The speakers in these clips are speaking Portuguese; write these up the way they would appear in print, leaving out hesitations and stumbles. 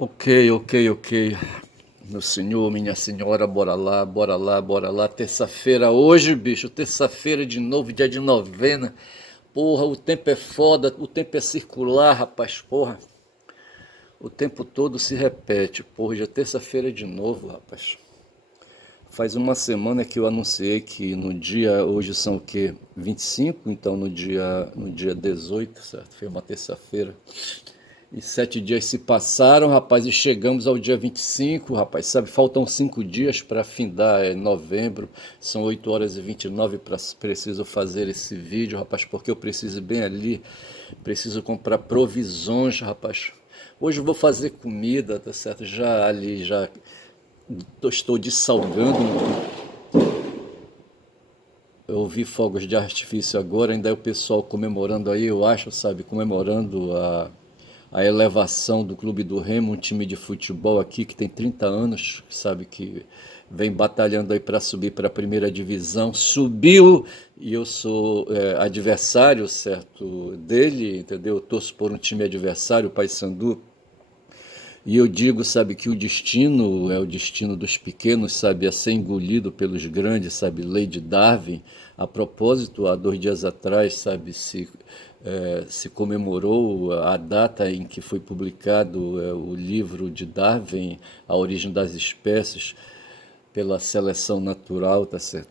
Ok, ok, ok. Meu senhor, minha senhora, bora lá, bora lá, bora lá. Terça-feira hoje, bicho. Terça-feira de novo, dia de novena. Porra, o tempo é foda, o tempo é circular, rapaz, porra. O tempo todo se repete. Porra, já é terça-feira de novo, rapaz. Faz uma semana que eu anunciei que no dia, hoje são o quê? 25, então no dia 18, certo? Foi uma terça-feira. E 7 dias se passaram, rapaz, e chegamos ao dia 25, rapaz, sabe? Faltam 5 dias para findar novembro, são 8h29 para preciso fazer esse vídeo, rapaz, porque eu preciso ir bem ali, preciso comprar provisões, rapaz. Hoje eu vou fazer comida, tá certo? Já ali, já estou dessalgando. Eu ouvi fogos de artifício agora, ainda é o pessoal comemorando aí, eu acho, sabe? Comemorando a elevação do Clube do Remo, um time de futebol aqui que tem 30 anos, sabe? Que vem batalhando aí para subir para a primeira divisão. Subiu e eu sou adversário, certo? Dele, entendeu? Eu torço por um time adversário, o Paysandu. E eu digo, sabe, que o destino é o destino dos pequenos, sabe, a ser engolido pelos grandes, sabe, lei de Darwin. A propósito, há 2 dias atrás, sabe, se comemorou a data em que foi publicado o livro de Darwin, A Origem das Espécies, pela seleção natural, tá certo?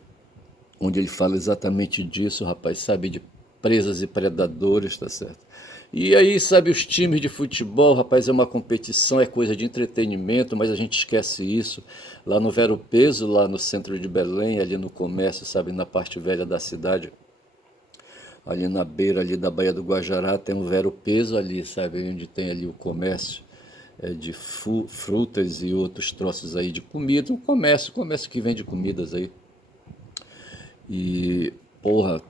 Onde ele fala exatamente disso, rapaz, sabe, de presas e predadores, tá certo? E aí, sabe, os times de futebol, rapaz, é uma competição, é coisa de entretenimento, mas a gente esquece isso. Lá no Vero Peso, lá no centro de Belém, ali no comércio, sabe, na parte velha da cidade, ali na beira ali da Baía do Guajará, tem um Vero Peso ali, sabe, onde tem ali o comércio de frutas e outros troços aí de comida, um comércio que vende comidas aí. E, porra,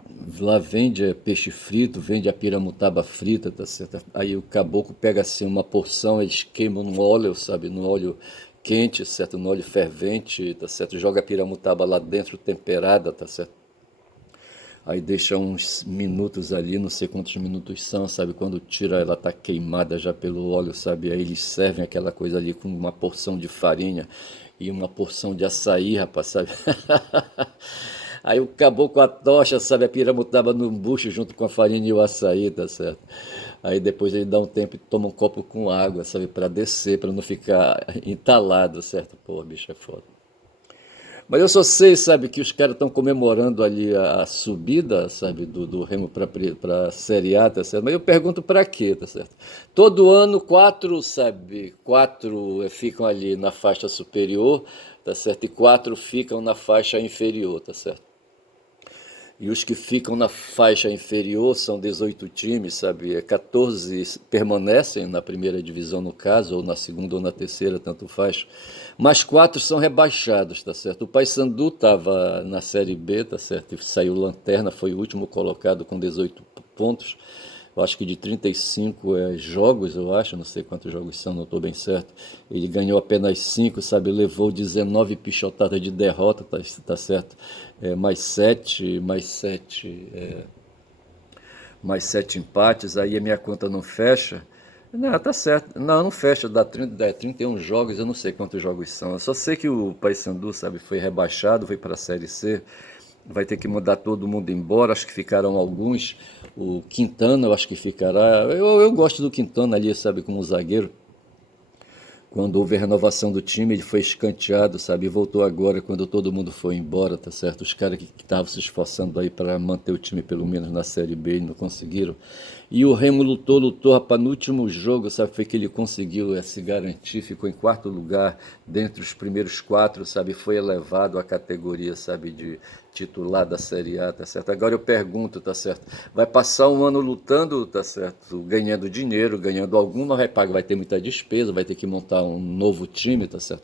lá vende peixe frito, vende a piramutaba frita, tá certo? Aí o caboclo pega assim uma porção, eles queimam no óleo, sabe? No óleo quente, certo? No óleo fervente, tá certo? Joga a piramutaba lá dentro temperada, tá certo? Aí deixa uns minutos ali, não sei quantos minutos são, sabe? Quando tira, ela tá queimada já pelo óleo, sabe? Aí eles servem aquela coisa ali com uma porção de farinha e uma porção de açaí, rapaz, sabe? Aí o caboclo com a tocha, sabe? A piramutaba no bucho junto com a farinha e o açaí, tá certo? Aí depois ele dá um tempo e toma um copo com água, sabe? Pra descer, pra não ficar entalado, certo? Pô, bicho, é foda. Mas eu só sei, sabe, que os caras estão comemorando ali a subida, sabe, do Remo para Série A, tá certo? Mas eu pergunto para quê, tá certo? Todo ano quatro, sabe, quatro ficam ali na faixa superior, tá certo? E quatro ficam na faixa inferior, tá certo? E os que ficam na faixa inferior são 18 times, sabe? 14 permanecem na primeira divisão, no caso, ou na segunda ou na terceira, tanto faz. Mas quatro são rebaixados, tá certo? O Paysandu estava na Série B, tá certo? E saiu lanterna, foi o último colocado com 18 pontos. Eu acho que de 35 jogos, eu acho, não sei quantos jogos são, não estou bem certo. Ele ganhou apenas 5, sabe? Levou 19 pichotadas de derrota, tá certo? Mais sete empates, aí a minha conta não fecha. Não, tá certo. Não, não fecha, dá 31 jogos, eu não sei quantos jogos são. Eu só sei que o Paysandu, sabe, foi rebaixado, foi para a Série C. Vai ter que mandar todo mundo embora, acho que ficaram alguns. O Quintana, eu acho que ficará. Eu gosto do Quintana ali, sabe, como zagueiro. Quando houve a renovação do time, ele foi escanteado, sabe? E voltou agora quando todo mundo foi embora, tá certo? Os caras que estavam se esforçando aí para manter o time pelo menos na Série B e não conseguiram. E o Remo lutou, lutou, rapaz, no último jogo, sabe? Foi que ele conseguiu se garantir, ficou em quarto lugar, dentre os primeiros quatro, sabe? Foi elevado à categoria, sabe, de titular da Série A, tá certo? Agora eu pergunto, tá certo? Vai passar um ano lutando, tá certo? Ganhando dinheiro, ganhando alguma, vai ter muita despesa, vai ter que montar um novo time, tá certo?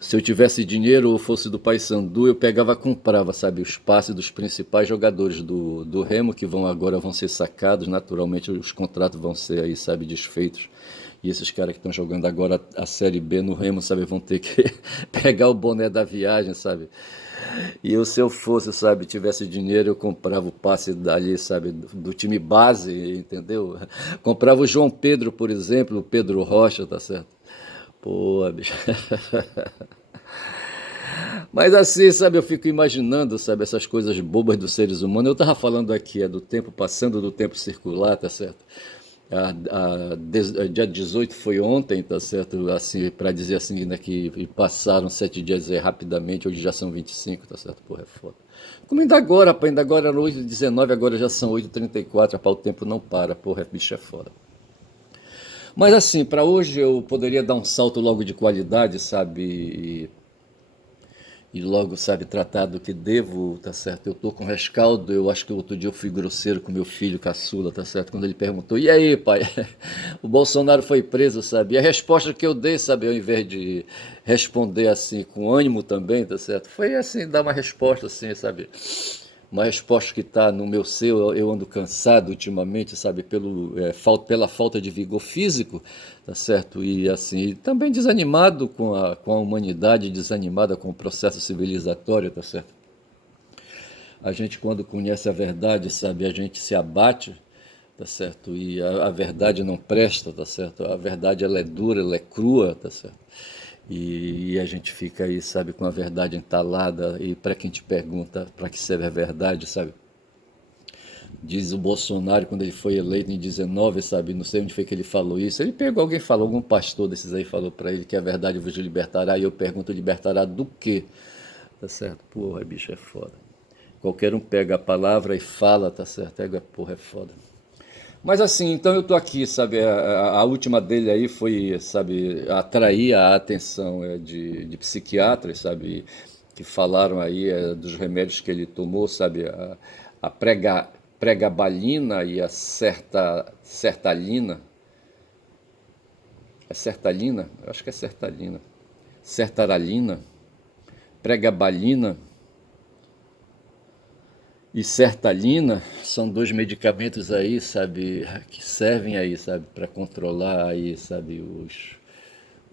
Se eu tivesse dinheiro ou fosse do Paysandu, eu pegava, comprava, sabe, os passes dos principais jogadores do Remo, que agora vão ser sacados, naturalmente os contratos vão ser aí, sabe, desfeitos. E esses caras que estão jogando agora a Série B no Remo, sabe, vão ter que pegar o boné da viagem, sabe? E eu, se eu fosse, sabe, tivesse dinheiro, eu comprava o passe dali, sabe, do time base, entendeu? Comprava o João Pedro, por exemplo, o Pedro Rocha, tá certo? Pô, bicho. Mas assim, sabe, eu fico imaginando, sabe, essas coisas bobas dos seres humanos. Eu tava falando aqui, é do tempo passando, do tempo circular, tá certo? Dia 18 foi ontem, tá certo? Assim, para dizer assim, né, que passaram 7 dias aí rapidamente, hoje já são 25, tá certo? Porra, é foda. Como ainda agora, rapaz, ainda agora eram 8h19, agora já são 8h34, rapaz, o tempo não para, porra, bicho é foda. Mas assim, para hoje eu poderia dar um salto logo de qualidade, sabe? E logo, sabe, tratar do que devo, tá certo? Eu tô com rescaldo, eu acho que outro dia eu fui grosseiro com meu filho caçula, tá certo? Quando ele perguntou, e aí, pai? O Bolsonaro foi preso, sabe? E a resposta que eu dei, sabe, ao invés de responder assim com ânimo também, tá certo? Foi assim, dar uma resposta assim, sabe? Uma resposta que está no meu ser, eu ando cansado ultimamente, sabe, pela falta de vigor físico, tá certo? E assim, também desanimado com a humanidade, desanimada com o processo civilizatório, tá certo? A gente, quando conhece a verdade, sabe, a gente se abate, tá certo? E a verdade não presta, tá certo? A verdade, ela é dura, ela é crua, tá certo? E a gente fica aí, sabe, com a verdade entalada. E para quem te pergunta para que serve a verdade, sabe? Diz o Bolsonaro, quando ele foi eleito em 19, sabe? Não sei onde foi que ele falou isso. Ele pegou, alguém falou, algum pastor desses aí falou para ele que a verdade vos libertará. E eu pergunto, libertará do quê? Tá certo? Porra, bicho, é foda. Qualquer um pega a palavra e fala, tá certo? Porra, é foda. Mas assim, então eu tô aqui, sabe? A última dele aí foi, sabe, atrair a atenção de psiquiatras, sabe? Que falaram aí dos remédios que ele tomou, sabe? A pregabalina e a sertalina. É sertalina? Eu acho que é sertalina. Sertaralina, pregabalina e sertalina são dois medicamentos aí, sabe, que servem aí, sabe, para controlar aí, sabe,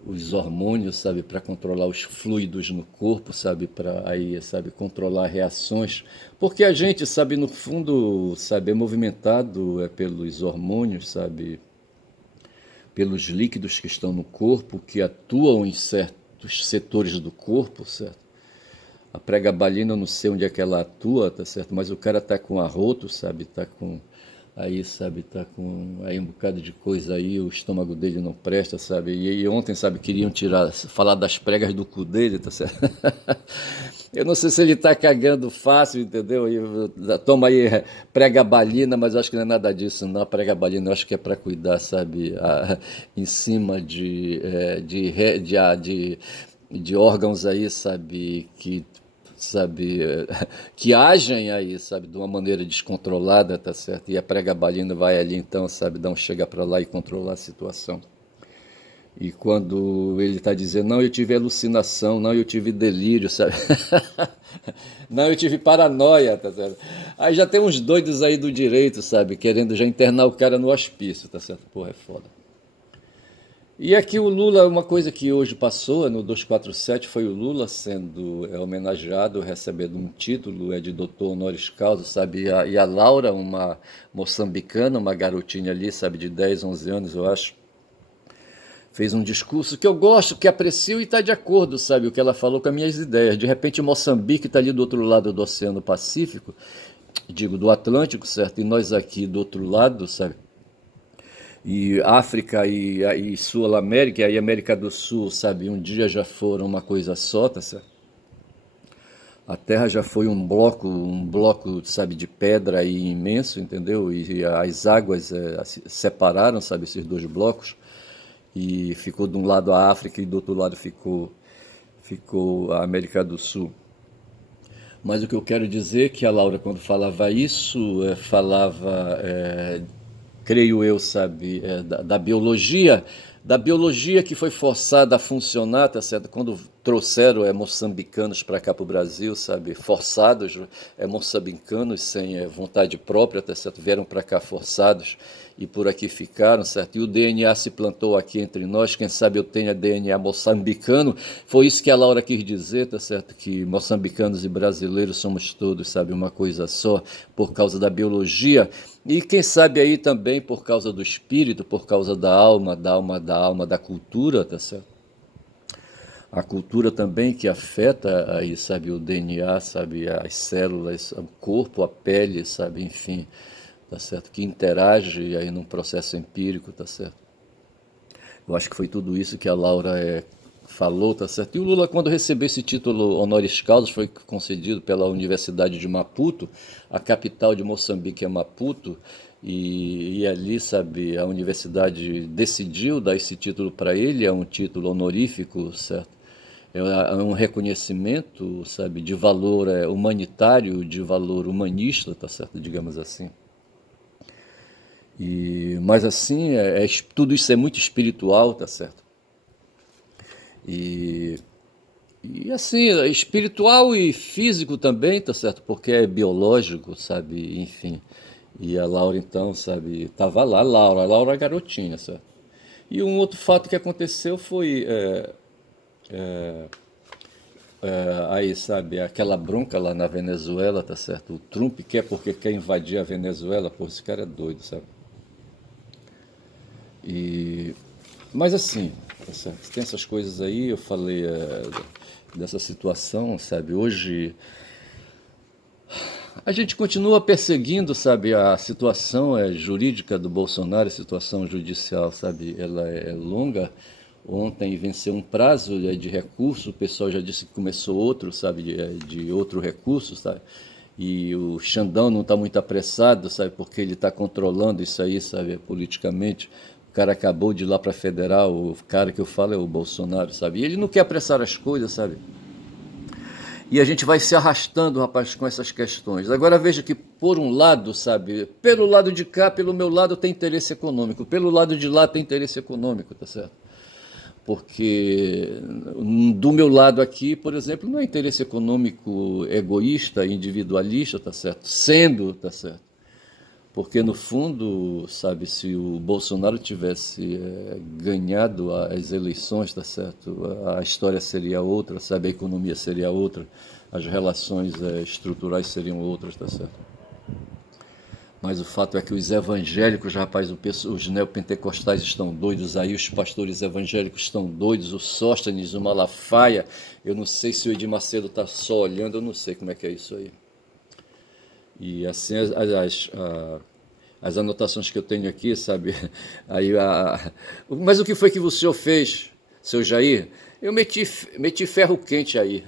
os hormônios, sabe, para controlar os fluidos no corpo, sabe, para aí, sabe, controlar reações, porque a gente, sabe, no fundo, sabe, é movimentado pelos hormônios, sabe, pelos líquidos que estão no corpo, que atuam em certos setores do corpo, certo? A pregabalina, eu não sei onde é que ela atua, tá certo? Mas o cara tá com arroto, sabe? Tá com aí, sabe? Tá com aí um bocado de coisa aí, o estômago dele não presta, sabe? E ontem, sabe, queriam falar das pregas do cu dele, tá certo? Eu não sei se ele tá cagando fácil, entendeu? Toma aí pregabalina, mas eu acho que não é nada disso, não. A pregabalina eu acho que é para cuidar, sabe? Em cima de órgãos aí, sabe, que agem aí, sabe, de uma maneira descontrolada, tá certo? E a pregabalina vai ali então, sabe, dar um chega para lá e controlar a situação. E quando ele está dizendo, não, eu tive alucinação, não, eu tive delírio, sabe? Não, eu tive paranoia, tá certo? Aí já tem uns doidos aí do direito, sabe, querendo já internar o cara no hospício, tá certo? Porra, é foda. E aqui o Lula, uma coisa que hoje passou no 247 foi o Lula sendo homenageado, recebendo um título de doutor honoris causa, sabe? E a Laura, uma moçambicana, uma garotinha ali, sabe, de 10, 11 anos, eu acho, fez um discurso que eu gosto, que aprecio e está de acordo, sabe? O que ela falou com as minhas ideias. De repente, Moçambique está ali do outro lado do Oceano Pacífico, digo, do Atlântico, certo? E nós aqui do outro lado, sabe? E África e Sul América e América do Sul, sabe, um dia já foram uma coisa só, tá certo? A Terra já foi um bloco, sabe, de pedra aí imenso, entendeu? E as águas separaram, sabe, esses dois blocos e ficou de um lado a África e do outro lado ficou a América do Sul. Mas o que eu quero dizer é que a Laura, quando falava isso, falava, creio eu, sabe, da biologia, da biologia que foi forçada a funcionar, tá certo? Quando trouxeram moçambicanos para cá para o Brasil, sabe? Forçados, moçambicanos sem vontade própria, tá certo? Vieram para cá forçados e por aqui ficaram, certo? E o DNA se plantou aqui entre nós, quem sabe eu tenha DNA moçambicano, foi isso que a Laura quis dizer, tá certo? Que moçambicanos e brasileiros somos todos, sabe? Uma coisa só, por causa da biologia. E quem sabe aí também por causa do espírito, por causa da alma, da cultura, tá certo? A cultura também que afeta aí, sabe, o DNA, sabe, as células, o corpo, a pele, sabe, enfim, tá certo? Que interage aí num processo empírico, tá certo? Eu acho que foi tudo isso que a Laura falou, tá certo? E o Lula, quando recebeu esse título honoris causa, foi concedido pela Universidade de Maputo, a capital de Moçambique é Maputo, e ali, sabe, a universidade decidiu dar esse título para ele, é um título honorífico, certo? É um reconhecimento, sabe, de valor humanitário, de valor humanista, tá certo? Digamos assim. Mas assim, tudo isso é muito espiritual, tá certo? E, e assim, é espiritual e físico também, tá certo? Porque é biológico, sabe? Enfim. E a Laura então, sabe, tava lá, a Laura é garotinha, sabe? E um outro fato que aconteceu foi aí, sabe, aquela bronca lá na Venezuela, tá certo? O Trump quer porque quer invadir a Venezuela, pô, esse cara é doido, sabe? E mas assim, tá certo? Tem essas coisas aí, eu falei dessa situação, sabe? Hoje a gente continua perseguindo, sabe, a situação jurídica do Bolsonaro, a situação judicial, sabe, ela é longa. Ontem venceu um prazo de recurso, o pessoal já disse que começou outro, sabe, de outro recurso, sabe. E o Xandão não está muito apressado, sabe, porque ele está controlando isso aí, sabe, politicamente. O cara acabou de ir lá para federal, o cara que eu falo é o Bolsonaro, sabe. E ele não quer apressar as coisas, sabe. E a gente vai se arrastando, rapaz, com essas questões. Agora veja que, por um lado, sabe, pelo lado de cá, pelo meu lado tem interesse econômico, pelo lado de lá tem interesse econômico, tá certo? Porque do meu lado aqui, por exemplo, não é interesse econômico egoísta, individualista, tá certo? Sendo, tá certo? Porque no fundo, sabe, se o Bolsonaro tivesse ganhado as eleições, tá certo? A história seria outra, sabe? A economia seria outra, as relações estruturais seriam outras, tá certo? Mas o fato é que os evangélicos, rapaz, os neopentecostais estão doidos aí, os pastores evangélicos estão doidos, o Sóstenes, o Malafaia, eu não sei se o Edir Macedo está só olhando, eu não sei como é que é isso aí. E assim as anotações que eu tenho aqui, sabe? Aí, mas o que foi que o senhor fez, seu Jair? Eu meti ferro quente aí.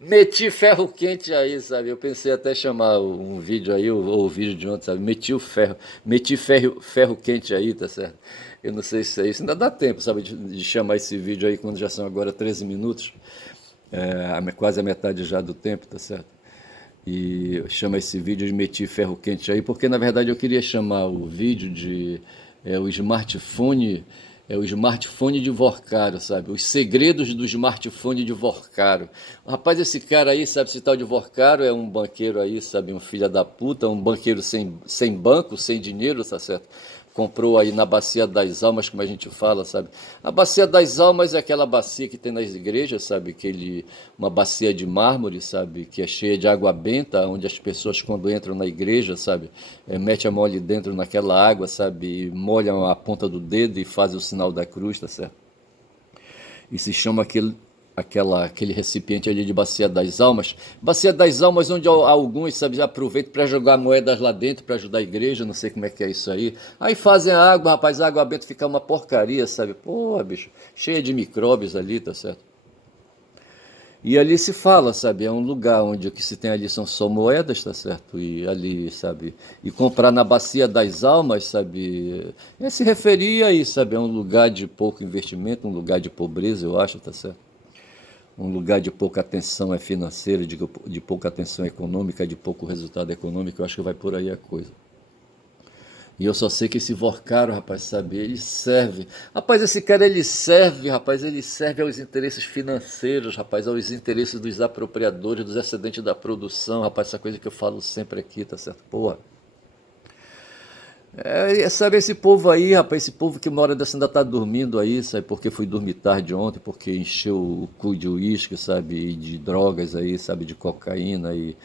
Meti ferro quente aí, sabe? Eu pensei até chamar um vídeo aí, ou o vídeo de ontem, sabe? Meti ferro quente aí, tá certo? Eu não sei se é isso. Ainda dá tempo, sabe, de chamar esse vídeo aí quando já são agora 13 minutos. Quase a metade já do tempo, tá certo? E chama esse vídeo de Meti Ferro Quente aí, porque na verdade eu queria chamar o vídeo de o smartphone de Vorcaro, sabe? Os segredos do smartphone de Vorcaro. Rapaz, esse cara aí, sabe, esse tal de Vorcaro é um banqueiro aí, sabe, um filho da puta, um banqueiro sem banco, sem dinheiro, tá certo? Comprou aí na Bacia das Almas, como a gente fala, sabe? A Bacia das Almas é aquela bacia que tem nas igrejas, sabe? Uma bacia de mármore, sabe? Que é cheia de água benta, onde as pessoas quando entram na igreja, sabe? Mete a mão ali dentro naquela água, sabe? Molham a ponta do dedo e fazem o sinal da cruz, tá certo? E se chama aquele recipiente ali de Bacia das Almas. Bacia das Almas, onde alguns, sabe, aproveitam para jogar moedas lá dentro para ajudar a igreja, não sei como é que é isso aí. Aí fazem a água, rapaz, a água benta fica uma porcaria, sabe? Pô, bicho, cheia de micróbios ali, tá certo? E ali se fala, sabe? É um lugar onde o que se tem ali são só moedas, tá certo? E ali, sabe? E comprar na Bacia das Almas, sabe? Se referia aí, sabe? É um lugar de pouco investimento, um lugar de pobreza, eu acho, tá certo? Um lugar de pouca atenção financeira, de pouca atenção econômica, de pouco resultado econômico, eu acho que vai por aí a coisa. E eu só sei que esse Vorcaro, rapaz, sabe, ele serve. Rapaz, esse cara, ele serve, rapaz, ele serve aos interesses financeiros, rapaz, aos interesses dos apropriadores, dos excedentes da produção, rapaz, essa coisa que eu falo sempre aqui, tá certo? Porra. Sabe, esse povo aí, rapaz, esse povo que uma hora dessa ainda tá dormindo aí, sabe, porque foi dormir tarde ontem, porque encheu o cu de uísque, sabe, e de drogas aí, sabe, de cocaína e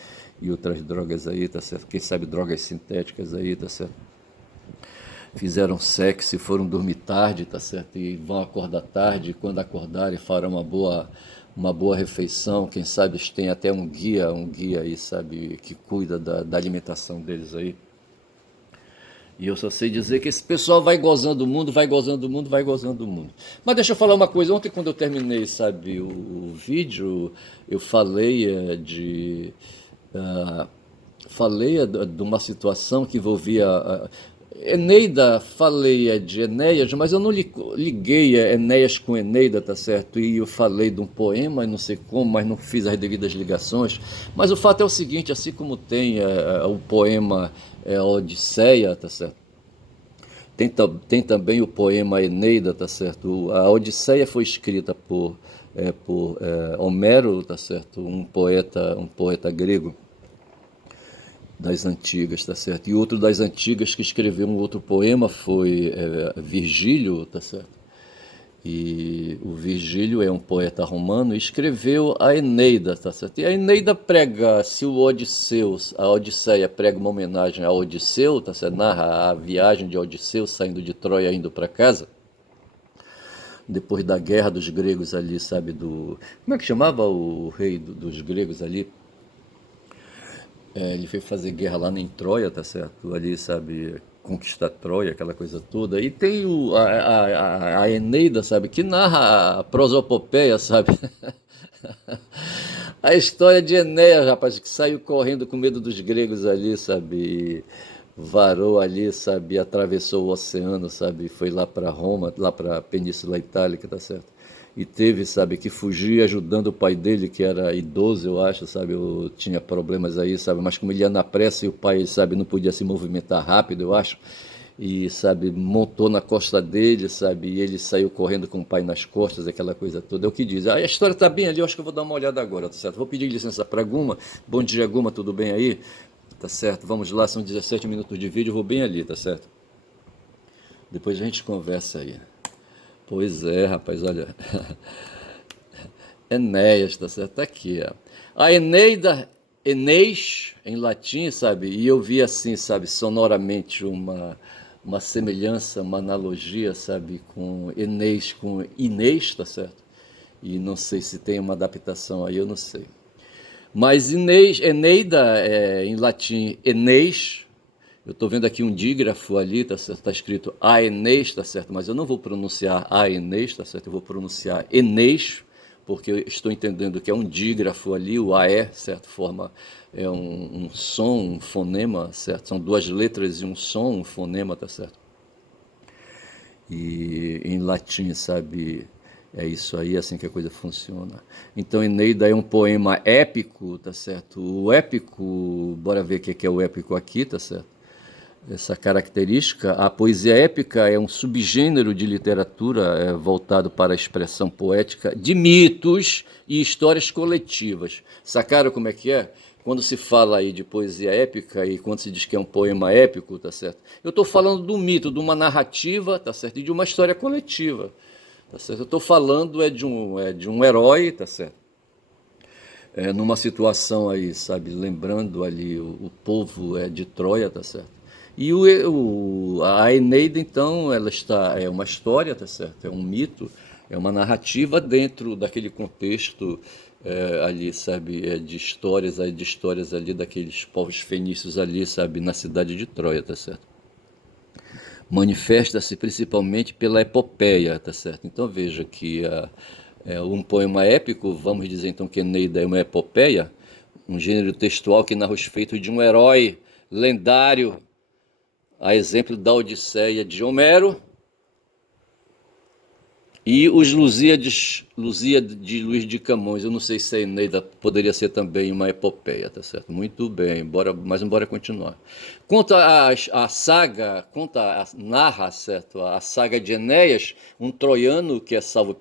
outras drogas aí, tá certo? Quem sabe drogas sintéticas aí, tá certo? Fizeram sexo e foram dormir tarde, tá certo? E vão acordar tarde, e quando acordarem farão uma boa refeição, quem sabe eles têm até um guia aí, sabe, que cuida da alimentação deles aí. E eu só sei dizer que esse pessoal vai gozando o mundo, vai gozando o mundo, vai gozando o mundo. Mas deixa eu falar uma coisa. Ontem, quando eu terminei, sabe, o vídeo, eu falei ah, falei de uma situação que envolvia Eneida, falei de Enéas, mas eu não liguei Enéas com Eneida, tá certo? E eu falei de um poema, e não sei como, mas não fiz as devidas ligações. Mas o fato é o seguinte, assim como tem o poema Odisseia, tá certo? Tem também o poema Eneida, tá certo? A Odisseia foi escrita por Homero, tá certo? Um poeta grego das antigas, tá certo? E outro das antigas que escreveu um outro poema foi Virgílio, tá certo? E o Virgílio é um poeta romano e escreveu a Eneida, tá certo? E a Eneida prega, se o Odisseu, a Odisseia prega uma homenagem a Odisseu, tá certo? Narra a viagem de Odisseu saindo de Troia indo para casa, depois da guerra dos gregos ali, sabe? Como é que chamava o rei dos gregos ali? Ele foi fazer guerra lá em Troia, tá certo? Ali, sabe, conquistar Troia, aquela coisa toda. E tem a Eneida, sabe, que narra a prosopopeia, sabe? A história de Enéas, rapaz, que saiu correndo com medo dos gregos ali, sabe? E varou ali, sabe? Atravessou o oceano, sabe? Foi lá para Roma, lá para a Península Itálica, tá certo? E teve, sabe, que fugir ajudando o pai dele, que era idoso, eu acho, sabe? Eu tinha problemas aí, sabe? Mas como ele ia na pressa e o pai, sabe, não podia se movimentar rápido, eu acho. E, sabe, montou na costa dele, sabe? E ele saiu correndo com o pai nas costas, aquela coisa toda. É o que diz. A história tá bem ali, eu acho que eu vou dar uma olhada agora, tá certo? Vou pedir licença para Guma. Bom dia, Guma, tudo bem aí? Tá certo? Vamos lá, são 17 minutos de vídeo, eu vou bem ali, tá certo? Depois a gente conversa aí. Pois é, rapaz, olha. Enéas, tá certo? Tá aqui, ó. A Eneida, Eneis, em latim, sabe? E eu vi assim, sabe, sonoramente uma semelhança, uma analogia, sabe, com Enéis, com Inês, tá certo? E não sei se tem uma adaptação aí, eu não sei. Mas Inês, Eneida, em latim, Enéis, eu estou vendo aqui um dígrafo ali, tá certo? Está escrito Aenês, tá certo? Mas eu não vou pronunciar Aenês, tá certo? Eu vou pronunciar Enês, porque eu estou entendendo que é um dígrafo ali, o AE, certo? Forma um som, um fonema, certo? São duas letras e um som, um fonema, tá certo? E em latim, sabe? É isso aí, é assim que a coisa funciona. Então, Eneida é um poema épico, tá certo? O épico, bora ver o que é o épico aqui, tá certo? Essa característica, a poesia épica é um subgênero de literatura voltado para a expressão poética de mitos e histórias coletivas. Sacaram como é que é? Quando se fala aí de poesia épica e quando se diz que é um poema épico, tá certo? Eu estou falando do mito, de uma narrativa, tá certo? E de uma história coletiva, tá certo? Eu estou falando de um herói, tá certo? Numa situação aí, sabe, lembrando ali o povo de Troia, tá certo? E a Eneida, então, ela está, é uma história, tá certo? É um mito, é uma narrativa dentro daquele contexto ali, sabe, de histórias ali daqueles povos fenícios ali, sabe, na cidade de Troia, tá certo? Manifesta-se principalmente pela epopeia, tá certo? Então veja que um poema épico, vamos dizer então que Eneida é uma epopeia, um gênero textual que narra os feitos de um herói lendário, a exemplo da Odisseia de Homero E os Lusíadas, Lusíada de Luís de Camões, eu não sei se a Eneida poderia ser também uma epopeia, tá certo? Muito bem, embora continuar. Conta a saga, narra, certo? A saga de Enéas, um troiano que é salvo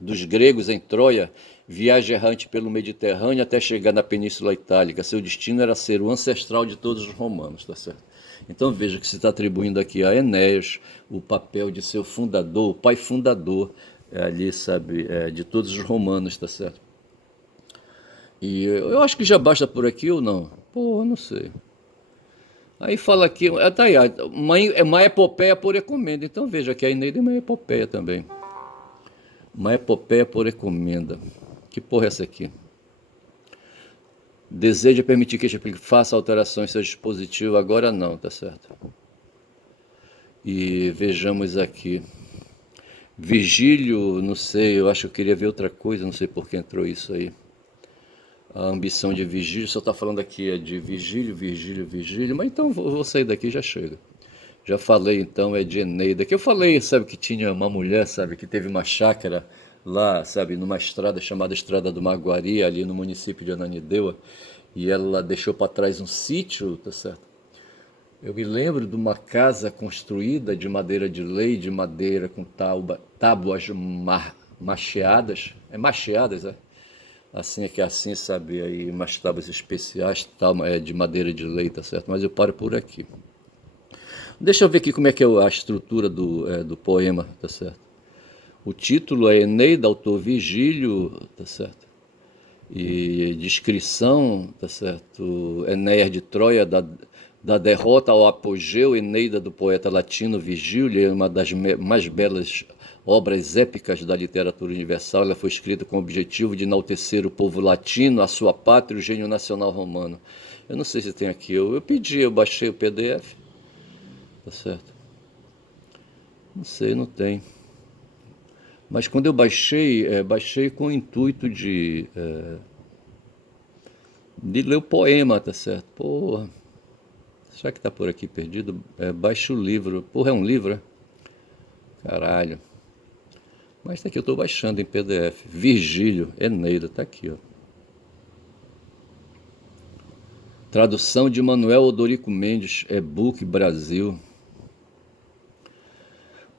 dos gregos em Troia, viaja errante pelo Mediterrâneo até chegar na Península Itálica. Seu destino era ser o ancestral de todos os romanos, tá certo? Então veja que se está atribuindo aqui a Enéas o papel de ser o fundador, o pai fundador ali, sabe, de todos os romanos, tá certo? E eu acho que já basta por aqui ou não? Pô, eu não sei. Aí fala aqui, tá aí, é uma epopeia por encomenda. Então veja que a Eneida é uma epopeia também. Uma epopeia por encomenda. Que porra é essa aqui? Deseja permitir que este faça alterações em seu dispositivo? Agora não, tá certo? E vejamos aqui. Virgílio, não sei, eu acho que eu queria ver outra coisa, não sei por que entrou isso aí. A ambição de Virgílio, só está falando aqui é de Virgílio, mas então vou sair daqui, já chega. Já falei então, é de Eneida, que eu falei, sabe, que tinha uma mulher, sabe, que teve uma chácara lá, sabe, numa estrada chamada Estrada do Maguari, ali no município de Ananindeua, e ela deixou para trás um sítio, tá certo? Eu me lembro de uma casa construída de madeira de lei, de madeira com tábuas macheadas, macheadas, é? Assim é que é assim, sabe, aí umas tábuas especiais, de madeira de lei, tá certo? Mas eu paro por aqui. Deixa eu ver aqui como é que é a estrutura do poema, tá certo? O título é Eneida, autor Virgílio, tá certo? E descrição, tá certo? Enéas de Troia, da derrota ao apogeu, Eneida do poeta latino Virgílio, é uma das mais belas obras épicas da literatura universal. Ela foi escrita com o objetivo de enaltecer o povo latino, a sua pátria, o gênio nacional romano. Eu não sei se tem aqui, eu baixei o PDF, tá certo? Não sei, não tem. Mas quando eu baixei com o intuito de ler o poema, tá certo? Porra, será que tá por aqui perdido? Baixa o livro. Porra, é um livro, é? Caralho. Mas tá aqui, eu tô baixando em PDF. Virgílio, Eneida, tá aqui, ó. Tradução de Manuel Odorico Mendes, e-book Brasil.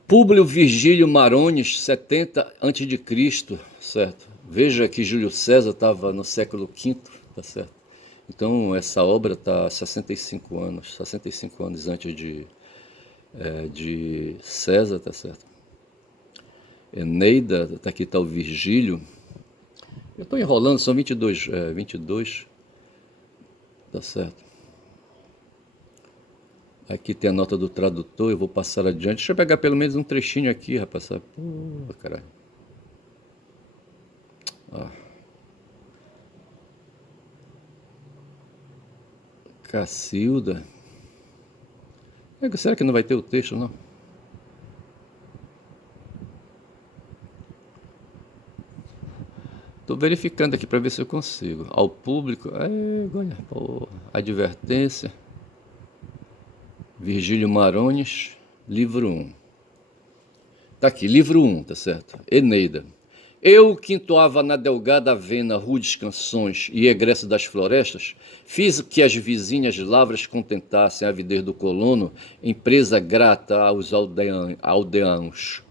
Públio Virgílio Marones, 70 a.C., certo? Veja que Júlio César estava no século V, tá certo? Então essa obra está 65 anos antes de César, tá certo? Eneida, tá aqui está o Virgílio. Eu estou enrolando, são 22, tá certo? Aqui tem a nota do tradutor, eu vou passar adiante. Deixa eu pegar pelo menos um trechinho aqui, rapaz. Pô, caralho. Ah. Cacilda. Será que não vai ter o texto, não? Estou verificando aqui para ver se eu consigo. Ao público. Advertência. Virgílio Marones, livro 1. Tá aqui, livro 1, tá certo? Eneida. Eu, que entoava na delgada avena rudes canções e egresso das florestas, fiz que as vizinhas lavras contentassem a avidez do colono, empresa grata aos aldeãos.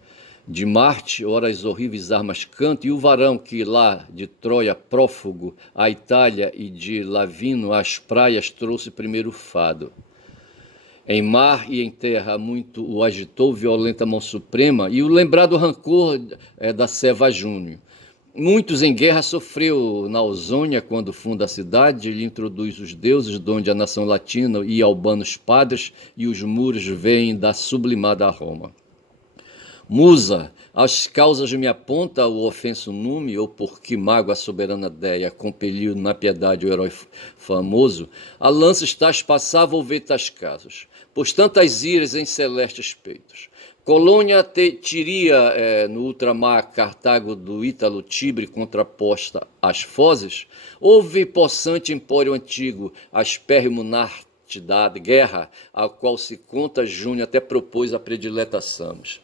De Marte, ora as horríveis armas cantam, e o varão que lá de Troia prófugo, a Itália e de Lavino as praias trouxe primeiro fado. Em mar e em terra muito o agitou violenta mão suprema, e o lembrado rancor da Seva Júnior. Muitos em guerra sofreu na Ausônia, quando funda a cidade, ele introduz os deuses, donde a nação latina e albanos padres, e os muros vêm da sublimada Roma. Musa, as causas me aponta o ofenso nume, ou por que mágoa a soberana Déia compeliu na piedade o herói famoso, a lança estás passava ou tais casos, pois tantas iras em celestes peitos. Colônia tiria no ultramar Cartago do Ítalo Tibre contraposta às fozes, houve possante empório antigo, aspérrimo narte da guerra, a qual se conta Júnior até propôs a predileta Samos.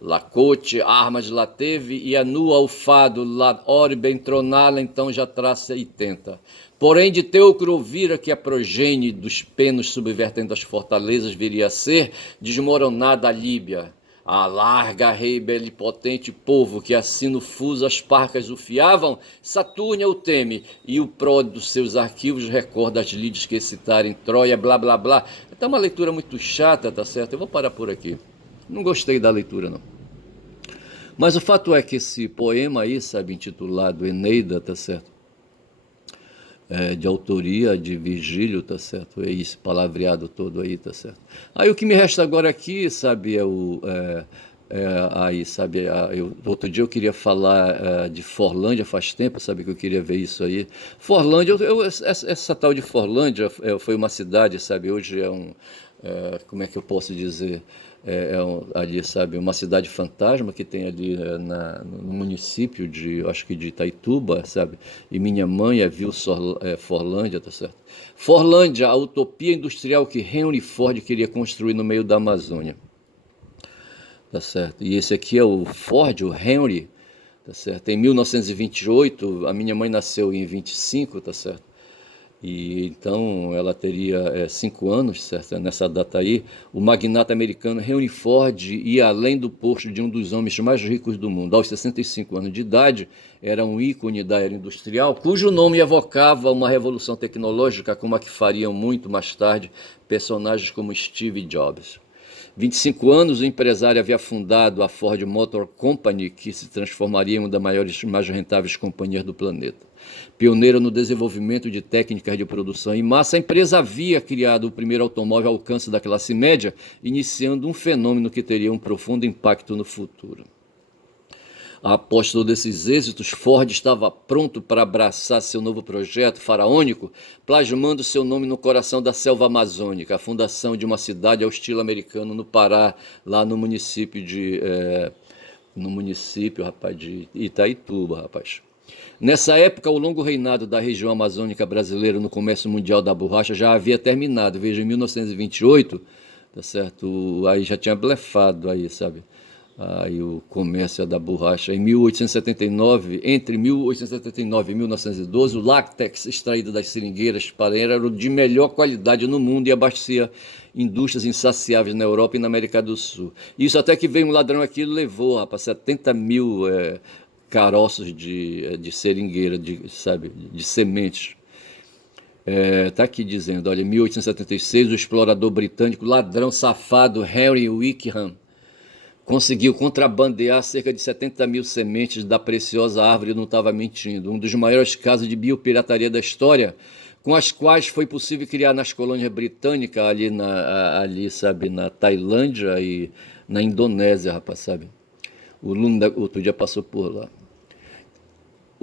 Lacote, armas lá teve, e a nua alfado, lá orbe entronala, então já traça e tenta. Porém, de teucro ouvira que a progenie dos penos subvertendo as fortalezas viria a ser desmoronada a Líbia. A larga, rei belipotente povo, que assim no fuso as parcas o fiavam, Satúrnia o teme, e o pró dos seus arquivos recorda as lides que citarem Troia, blá blá blá. Tá uma leitura muito chata, tá certo? Eu vou parar por aqui. Não gostei da leitura, não. Mas o fato é que esse poema aí, sabe, intitulado Eneida, tá certo? De autoria de Virgílio, tá certo? É esse palavreado todo aí, tá certo? Aí o que me resta agora aqui, sabe, aí, sabe, outro dia eu queria falar de Forlândia, faz tempo, sabe, que eu queria ver isso aí. Forlândia, essa tal de Forlândia foi uma cidade, sabe, hoje é como é que eu posso dizer? Ali, sabe, uma cidade fantasma que tem ali no município de, acho que de Itaituba, sabe? E minha mãe viu Forlândia, tá certo? Forlândia, a utopia industrial que Henry Ford queria construir no meio da Amazônia, tá certo? E esse aqui é o Ford, o Henry, tá certo? Em 1928, a minha mãe nasceu em 25, tá certo? E então ela teria 5 anos, certo? Nessa data aí, o magnata americano Henry Ford ia além do posto de um dos homens mais ricos do mundo. Aos 65 anos de idade, era um ícone da era industrial, cujo nome evocava uma revolução tecnológica como a que fariam muito mais tarde personagens como Steve Jobs. 25 anos, o empresário havia fundado a Ford Motor Company, que se transformaria em uma das maiores e mais rentáveis companhias do planeta. Pioneira no desenvolvimento de técnicas de produção em massa, a empresa havia criado o primeiro automóvel ao alcance da classe média, iniciando um fenômeno que teria um profundo impacto no futuro. Após todos esses êxitos, Ford estava pronto para abraçar seu novo projeto faraônico, plasmando seu nome no coração da selva amazônica, a fundação de uma cidade ao estilo americano no Pará, lá no município rapaz, de Itaituba, rapaz. Nessa época, o longo reinado da região amazônica brasileira no comércio mundial da borracha já havia terminado. Veja, em 1928, tá certo? Aí já tinha blefado aí, sabe? Aí o comércio da borracha. Em 1879, entre 1879 e 1912, o látex extraído das seringueiras era de melhor qualidade no mundo e abastecia indústrias insaciáveis na Europa e na América do Sul. Isso até que veio um ladrão aqui e levou, rapaz, 70 mil caroços de seringueira, sabe, de sementes. Tá aqui dizendo, olha, em 1876, o explorador britânico, ladrão safado Henry Wickham, conseguiu contrabandear cerca de 70 mil sementes da preciosa árvore, não estava mentindo, um dos maiores casos de biopirataria da história, com as quais foi possível criar nas colônias britânicas, ali, sabe, na Tailândia e na Indonésia, rapaz, sabe? O Lunda outro dia passou por lá.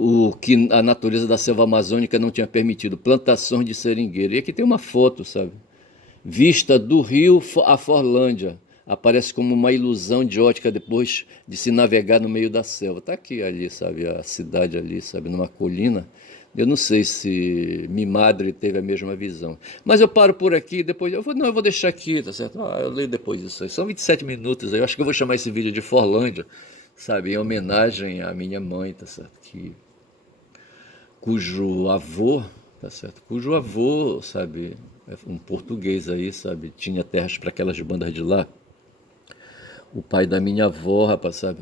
O que a natureza da selva amazônica não tinha permitido, plantações de seringueira. E aqui tem uma foto, sabe? Vista do rio a Forlândia. Aparece como uma ilusão de ótica depois de se navegar no meio da selva. Tá aqui ali, sabe? A cidade ali, sabe? Numa colina. Eu não sei se minha madre teve a mesma visão. Mas eu paro por aqui, depois eu vou deixar aqui, tá certo? Eu leio depois disso aí. São 27 minutos aí. Eu acho que eu vou chamar esse vídeo de Forlândia, sabe? Em homenagem à minha mãe, tá certo? Cujo avô, tá certo? Cujo avô, sabe, um português aí, sabe, tinha terras para aquelas bandas de lá. O pai da minha avó, rapaz, sabe?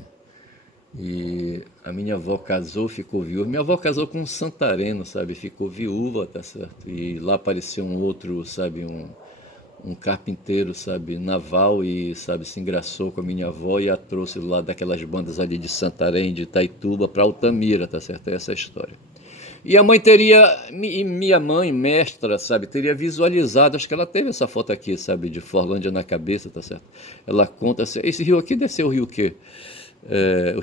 E a minha avó casou, ficou viúva. Minha avó casou com um santareno, sabe? Ficou viúva, tá certo? E lá apareceu um outro, sabe, um carpinteiro, sabe, naval e, sabe, se engraçou com a minha avó e a trouxe lá daquelas bandas ali de Santarém, de Itaituba, para Altamira, tá certo? Essa é a história. E a mãe teria, e minha mãe, mestra, sabe, teria visualizado, acho que ela teve essa foto aqui, sabe, de Forlândia na cabeça, tá certo? Ela conta assim, esse rio aqui deve ser o rio o quê? É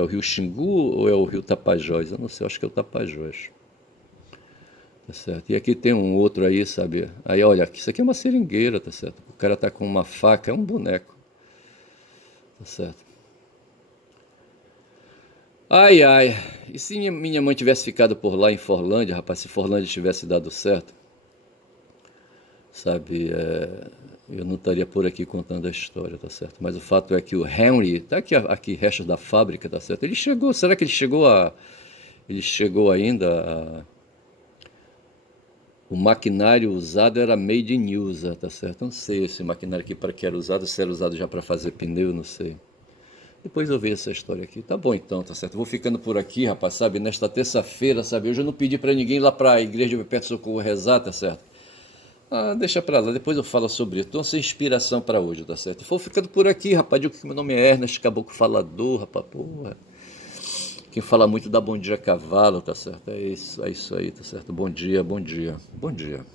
o rio Xingu ou é o rio Tapajós? Eu não sei, acho que é o Tapajós. Tá certo? E aqui tem um outro aí, sabe? Aí olha, isso aqui é uma seringueira, tá certo? O cara tá com uma faca, é um boneco, tá certo? Ai, ai. E se minha mãe tivesse ficado por lá em Forlândia, rapaz, se Forlândia tivesse dado certo, sabe? Eu não estaria por aqui contando a história, tá certo? Mas o fato é que o Henry, tá aqui restos da fábrica, tá certo? Ele chegou, será que ele chegou ainda o maquinário usado era made in USA, tá certo? Não sei esse maquinário aqui para que era usado, se era usado já para fazer pneu, não sei. Depois eu vejo essa história aqui. Tá bom então, tá certo? Vou ficando por aqui, rapaz, sabe? Nesta terça-feira, sabe? Hoje eu não pedi para ninguém ir lá para a igreja de Perto Socorro rezar, tá certo? Ah, deixa pra lá, depois eu falo sobre isso. Então, sem inspiração pra hoje, tá certo? Vou ficando por aqui, rapaz. Digo que meu nome é Ernest, caboclo falador, rapaz. Porra. Quem fala muito dá bom dia a cavalo, tá certo? É isso aí, tá certo? Bom dia, bom dia, bom dia.